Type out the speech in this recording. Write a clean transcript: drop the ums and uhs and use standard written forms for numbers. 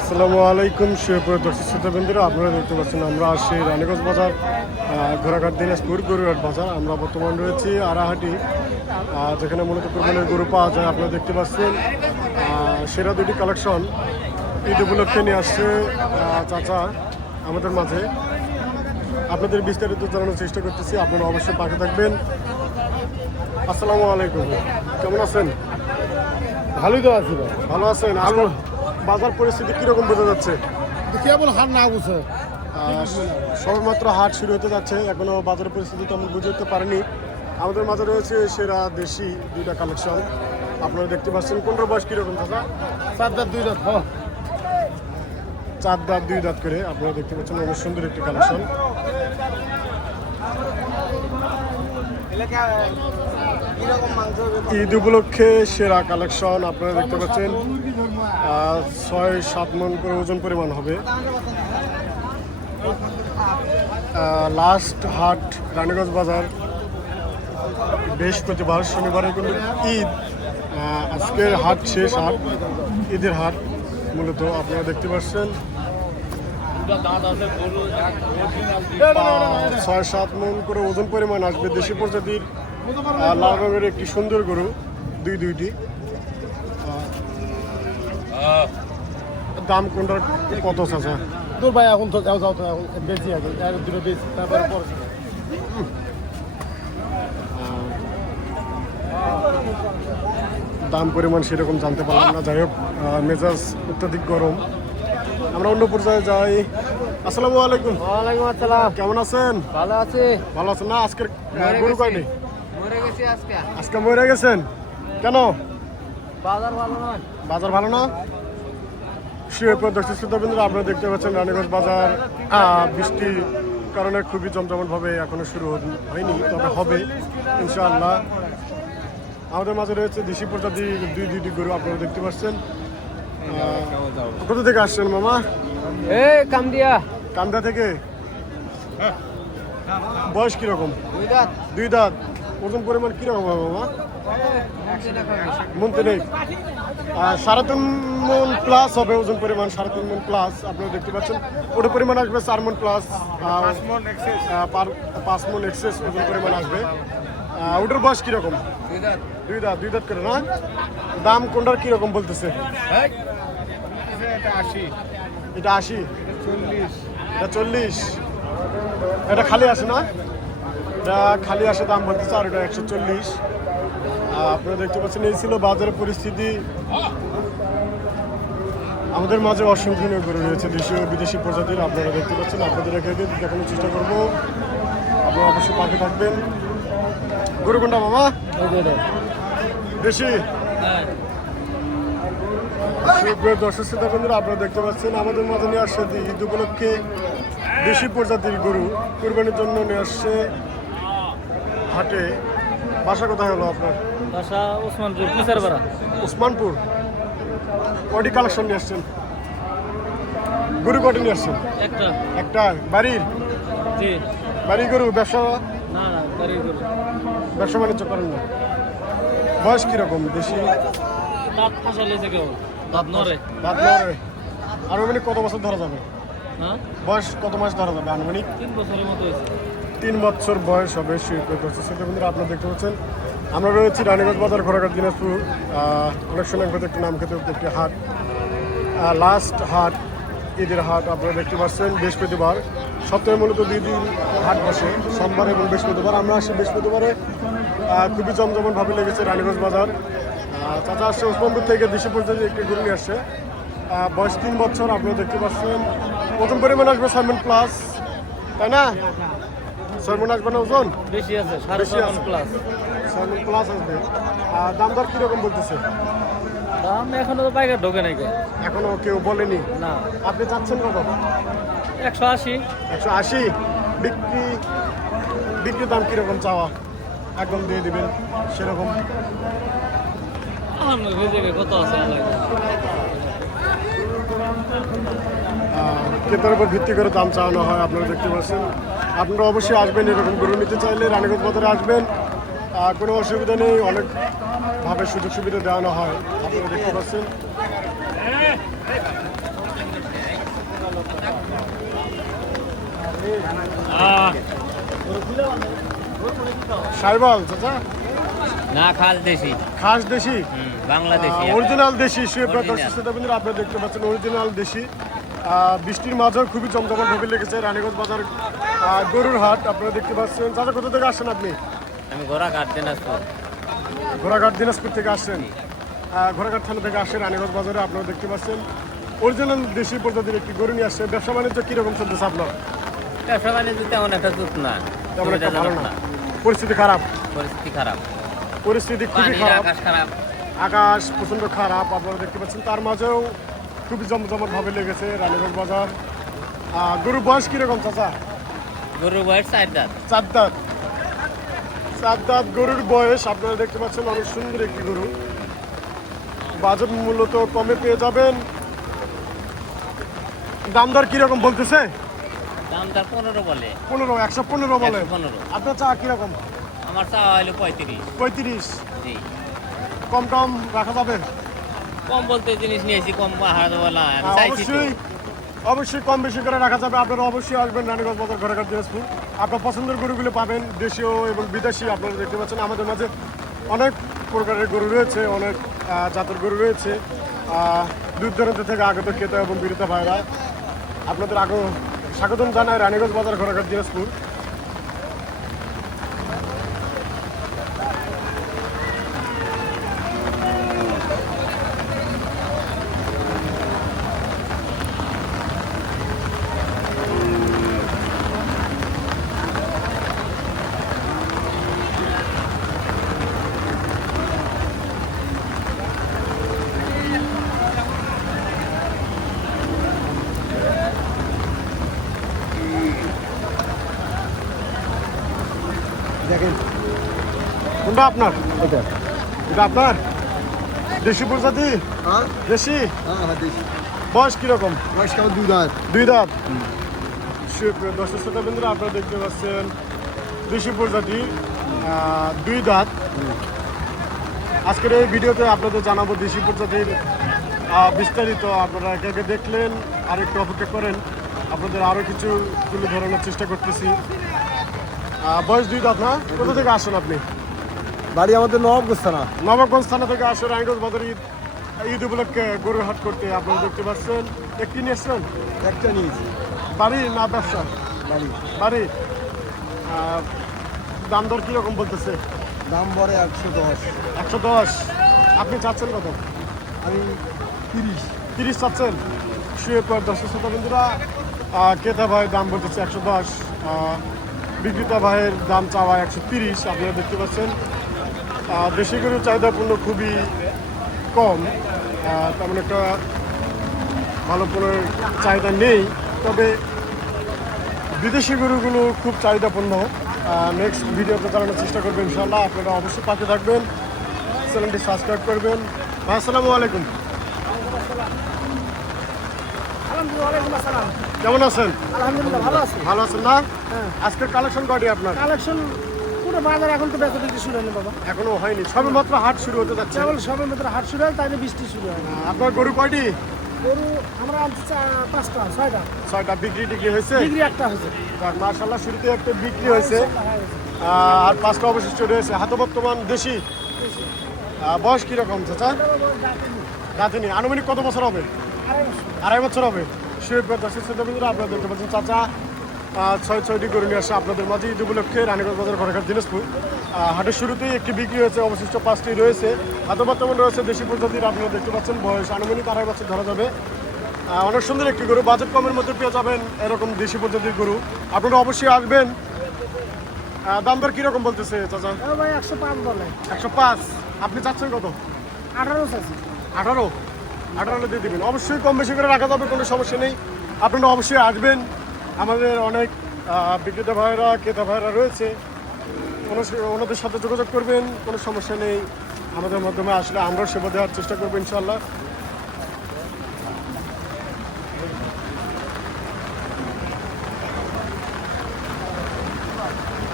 আসসালামু আলাইকুম সুপ্রিয় দর্শক শ্রোতাবৃন্দরা, আপনারা দেখতে পাচ্ছেন আমরা আসছি রানীগঞ্জ বাজার, ঘোড়াঘাট দিনাজপুর গরুহাট বাজার। আমরা বর্তমান রয়েছি আড়াহাটি, যেখানে মূলত কোরবানির গরু পাওয়া যায়। আপনারা দেখতে পাচ্ছেন সেরা দুটি কালেকশন ঈদ উপলক্ষে নিয়ে আসছে চাচা আমাদের মাঝে। আপনাদের বিস্তারিত জানানোর চেষ্টা করতেছি, আপনারা অবশ্যই পাশে থাকবেন। আসসালামু আলাইকুম, কেমন আছেন? ভালোই তো আছি ভাই। ভালো আছেন? বাজার পরিস্থিতি কিরকম বোঝা যাচ্ছে? কেবল হার না বুঝে সবেমাত্র হাট শুরু হতে যাচ্ছে, এখনো বাজারের পরিস্থিতি তো আমি বুঝে উঠতে পারিনি। আমাদের মাঝে রয়েছে সেরা দেশি দুইটা কালেকশন। আপনারা দেখতে পাচ্ছেন কোনটার বয়স কিরকম দাদা? 4 দাঁত 2 দাঁত। 4 দাঁত 2 দাঁত করে আপনারা দেখতে পাচ্ছেন, অনেক সুন্দর একটি কালেকশন। ঈদ উপলক্ষে সেরা কালেকশন আপনারা দেখতে পাচ্ছেন। 6-7 মণ করে ওজন পরিমাণ হবে। লাস্ট হাট রানীগঞ্জ বাজার বৃহস্পতিবার, শনিবারে কিন্তু ঈদ। আজকের হাট শেষ হাট, ঈদের হাট মূলত আপনারা দেখতে পাচ্ছেন। 6-7 মণ করে ওজন পরিমাণ আসবে। দেশি প্রজাতির লাল রঙের একটি সুন্দর গরু, দুইটি। দাম কোনটার কত চাচা? তোর ভাই এখন তো যাও তো, এখন বেশি আগে এক দুটো বেশি, তারপরে পরে দাম পরিমাণ সেরকম জানতে পারলাম না। যাই হোক, মেজাজ অত্যাধিক গরম। আমরা অন্য পর্যায়ে যাই। আসসালামু আলাইকুম। ওয়ালাইকুম আসসালাম। কেমন আছেন? ভালো আছি। ভালো আছেন না? আজকের গরু কয়টি? মরে গেছি আজকে মরে গেছেন কেন? বাজার ভালো নয়। বাজার ভালো না? দর্শক শ্রোতাবৃন্দরা, আপনারা দেখতে পাচ্ছেন রানীগঞ্জ বাজার বৃষ্টির কারণে খুবই জমজমাটভাবে এখনো শুরু হয়নি, তবে হবে ইনশাআল্লাহ। আমাদের মাঝে রয়েছে দেশি প্রজাতির দুইটি গরু, আপনারা দেখতে পাচ্ছেন। কোথা থেকে আসছেন মামা? কামদিয়া। কান্দা থেকে। বয়স কিরকম? 2 দাঁত। 2 দাঁত। ওজন পরিমাণ কিরকম হবে মামা? মনতে নেই। 3.5 মণ প্লাস হবে ওজন পরিমাণ, 3.5 মণ প্লাস। আপনারা দেখতে পাচ্ছেন ওটা পরিমাণ আসবে 4 মণ প্লাস, 5 মণ এক্সেস ওজন পরিমাণ আসবে। ওটার বয়স কিরকম? 2 দাঁত করে না? দাম কোনটার কিরকম বলতেছে? এটা 80, এটা 40। এটা খালি আসে না? এটা খালি আসে, দাম বলতেছে। আর এটা 140। আপনারা দেখতে পাচ্ছেন এই ছিল বাজারের পরিস্থিতি। আমাদের মাঝে অসংখ্য গরু রয়েছে দেশীয় বিদেশি প্রজাতির, আপনারা দেখতে পাচ্ছেন। আপনাদের দেখানোর চেষ্টা করবো, আপনারা অবশ্যই পাশে থাকবেন। গরু কোনটা মামা? দেশি। দর্শক শ্রোতা বন্ধুরা, আপনারা দেখতে পাচ্ছেন আমাদের মাঝে নিয়ে আসছে ঈদ উপলক্ষে দেশি প্রজাতির গরু কুরবানির জন্য নিয়ে আসছে হাটে। বাসা কোথায় হলো আপনার? বাসা ওসমানপুর, কিসারপাড়া। ওসমানপুর। কয়টি কালেকশন নিয়ে আসছেন? গরু কয়টি নিয়ে আসছেন? একটা। বাড়ির? জি। বাড়ি গরু? ব্যবসা? না, বাড়ির গরু। ব্যবসা বাণিজ্য করেন না? বয়স কিরকম? বেশি? দাঁত ফসলেছে কেউ, দাঁত নড়ে। দাঁত নড়ে। আনুমানিক কত বছর ধরা যাবে? হ্যাঁ, বয়স কত মাস ধরা যাবে আনুমানিক? 3 বছরের মতো হয়েছে। 3 বছর বয়স হবে। সেটা আপনারা দেখতে পাচ্ছেন। আমরা রয়েছি রানীগঞ্জ বাজার, ঘোড়াঘাট দিনাজপুর। অনেক সময় একটি নাম খেতে একটি হাট, লাস্ট হাট, ঈদের হাট। আপনারা দেখতে পাচ্ছেন বৃহস্পতিবার, সপ্তাহে মূলত 2 দিন হাট বসে, সোমবার এবং বৃহস্পতিবার। আমরা আসি বৃহস্পতিবারে। খুবই জমজমাটভাবে লেগেছে রানীগঞ্জ বাজার। চাচা আসছে ওসমানপুর থেকে, দেশি প্রজাতির একটি গরু নিয়ে আসছে। বয়স 3 বছর। আপনারা দেখতে পাচ্ছেন ওজন পরিমাণ আসবে 6 মণ প্লাস, তাই না? 6 মণ আসবে না ওজন? বেশি আছে, 6.5 প্লাস। 6 মণ প্লাস আসবে। দাম দর কিরকম বলতেছে? দাম এখনো তো পাইকার ঢোকে নাই। এখনো কেউ বলেনি না। আপনি চাচ্ছেন কত? 180। 180। বিক্রি দাম কিরকম চাওয়া? একদম দিয়ে দিবেন সেরকম? কত আছে? ক্রেতার উপর ভিত্তি করে দাম চাওয়ানো হয়। আপনারা দেখতে পাচ্ছেন। আপনারা অবশ্যই আসবেন, এরকম গরু নিতে চাইলে রানীগঞ্জ বাজারে আসবেন। কোনো অসুবিধা নেই, অনেকভাবে সুযোগ সুবিধা দেওয়ানো হয়। আপনারা দেখতে পাচ্ছেন। সাইবাল চাচা, না খাস দেশি খাস দেশি, বাংলাদেশি অরিজিনাল দেশি সুপ্রিয় Original। দর্শক শ্রোতা বন্ধুরা, আপনারা দেখতে পাচ্ছেন অরিজিনাল দেশি। বৃষ্টির মাঝেও খুবই জমজমাট ভাবে লেগেছে রানীগঞ্জ বাজার গরুর হাট। আপনারা দেখতে পাচ্ছেন। চাচা কোথা থেকে আসছেন আপনি? আমি ঘোড়া কাট দিনাজপুর। ঘোড়াঘাট দিনাজপুর থেকে আসছেন। ঘোড়াঘাট থানা থেকে আসছেন রানীগঞ্জ বাজারে। আপনারা দেখতে পাচ্ছেন অরিজিনাল দেশি প্রজাতির একটি গরু নিয়ে আসছে। ব্যবসা বাণিজ্য কিরকম চলতেছে আপনার? ব্যবসা বাণিজ্য তেমন একটা জুত না, তেমন একটা ভালো সুবিধাজনক না, না, পরিস্থিতি খারাপ, পরিস্থিতি খারাপ, পরিস্থিতি খুবই পানির খারাপ, আকাশ খারাপ। আকাশ প্রচন্ড খারাপ। আপনারা দেখতে পাচ্ছেন তার মাঝেও খুবই জমজমাট ভাবে লেগেছে রানীগঞ্জ বাজার। গরুর বয়স কিরকম চাচা? গরুর বয়স 4 দাঁত। 4 দাঁত। 4 দাঁত গরুর বয়স। আপনারা দেখতে পাচ্ছেন অনেক সুন্দর একটি গরু। বাজার মূলত কমে পেয়ে যাবেন। দাম দর কিরকম বলতেছে? দাম তার 15 বলে। 15, 115 বলে। 115। আপনার চা কিরকম? আমার চাওয়া হলো 35। 35। জি, কম টম রাখা যাবে? কম বলতে জিনিস নিয়েছি, কম হার বলা আমি চাইছি তো। অবশ্যই কম বেশি করে রাখা যাবে। আপনারা অবশ্যই আসবেন রানীগঞ্জ বাজার ঘোড়াঘাট দিনাজপুর। আপনার পছন্দের গরুগুলো পাবেন, দেশীয় এবং বিদেশি। আপনারা দেখতে পাচ্ছেন আমাদের মাঝে অনেক প্রকারের গরু রয়েছে, অনেক জাতের গরু রয়েছে। দূর দূরান্ত থেকে আগত ক্রেতা এবং বিক্রেতা ভাইরা আপনাদের স্বাগতম জানায় রানীগঞ্জ বাজার ঘোড়াঘাট দিনাজপুর। দেখেন কোনটা আপনার? এটা এটা আপনার দেশি প্রজাতি? হ্যাঁ দেশি। হ্যাঁ দেশি। বয়স কিরকম? বয়স কেমন 2 দাঁত। 2 দাঁত। সুপ্রিয় দর্শক শ্রোতা বন্ধুরা, আপনারা দেখতে পাচ্ছেন দেশি প্রজাতি 2 দাঁত। আজকের এই ভিডিওতে আপনাদের জানাবো দেশি প্রজাতির বিস্তারিত। আপনারা একে একে দেখলেন, আর একটু অপেক্ষা করেন, আপনাদের আরও কিছু তুলে ধরানোর চেষ্টা করতেছি। বয়স 2 দাঁত না? কোথা থেকে আসেন আপনি? বাড়ি আমাদের নবাবগঞ্জ থানা। নবাবগঞ্জ থানা থেকে আসেন রানীগঞ্জ বাজার ঈদ উপলক্ষে গরুর হাট করতে। আপনারা দেখতে পাচ্ছেন একটি নিয়ে এসছেন? একটা নিয়েছি। বাড়ি না ব্যবসা? বাড়ি। বাড়ি। দাম দর কিরকম বলতেছে? দাম বড় 110। 110। আপনি চাচ্ছেন কত? আমি 30। 30 চাচ্ছেন। শুয়ে পর দর্শক শ্রোতা বন্ধুরা, ক্রেতা ভাই দাম বলতেছে 110, বিক্রেতা ভাইয়ের দাম চাওয়া 130। আপনারা দেখতে পাচ্ছেন দেশি গরুর চাহিদাপূর্ণ খুবই কম। তেমন একটা ভালো কোনো চাহিদা নেই, তবে বিদেশি গরুগুলো খুব চাহিদাপূর্ণ। নেক্সট ভিডিওতে জানানোর চেষ্টা করবেন ইনশাল্লাহ। আপনারা অবশ্যই পাশে থাকবেন, চ্যানেলটি সাবস্ক্রাইব করবেন। আসসালামু আলাইকুম। কেমন আছেন? আলহামদুলিল্লাহ ভালো আছি। ভালো আছেন না? আজকের কালেকশন কয়টি আপনার? কালেকশন পুরো বাজার এখন তো বেচা বিক্রি শুরু হয়নি বাবা। এখনো হয়নি, সবে মাত্র হাট শুরু হতে যাচ্ছে। কেবল সবের মধ্যে হাট শুরু হয়, তাই বৃষ্টি শুরু হয়। আপনার গরু কয়টি? গরু আমরা আনছি 5টা 6টা। 6টা। বিক্রি টিক্রি হয়েছে? ডিগ্রি একটা হয়েছে। মার্শাল্লাহ, শুরুতে একটা বিক্রি হয়েছে, আর 5টা অবশিষ্ট রয়েছে। হাতে বর্তমান দেশি। বয়স কিরকম চাচা? দাঁতিনি। আনুমানিক কত বছর হবে? 2.5 বছর হবে। দর্শক শ্রোতা বন্ধুরা, আপনারা দেখতে পাচ্ছেন চাচা 6টি গরু নিয়ে আসছে আপনাদের মাঝে ঈদ উপলক্ষে রানীগঞ্জ বাজার ঘোড়াঘাট দিনাজপুর। হাটের শুরুতেই একটি বিক্রি হয়েছে, অবশিষ্ট 5টি রয়েছে। হাতে বর্তমান রয়েছে দেশি প্রজাতির। আপনারা দেখতে পাচ্ছেন বয়স আনুমানিক 2.5 বছর ধরা যাবে। অনেক সুন্দর একটি গরু, বাজেট কমের মধ্যে পেয়ে যাবেন এরকম দেশি প্রজাতির গরু। আপনারা অবশ্যই আসবেন। দাম দর কিরকম বলতেছে চাচা? ভাই 105 বলে। 105। আপনি চাচ্ছেন কত? 18 চাইছি। 18। 18 দিয়ে দেবেন। অবশ্যই কম বেশি করে রাখা যাবে, কোনো সমস্যা নেই। আপনারা অবশ্যই আসবেন। আমাদের অনেক বিক্রেতা ভাইরা, ক্রেতা ভাইরা রয়েছে, ওনাদের সাথে যোগাযোগ করবেন, কোনো সমস্যা নেই। আমাদের মাধ্যমে আসলে আমরাও সেবা দেওয়ার চেষ্টা করবো ইনশাল্লাহ।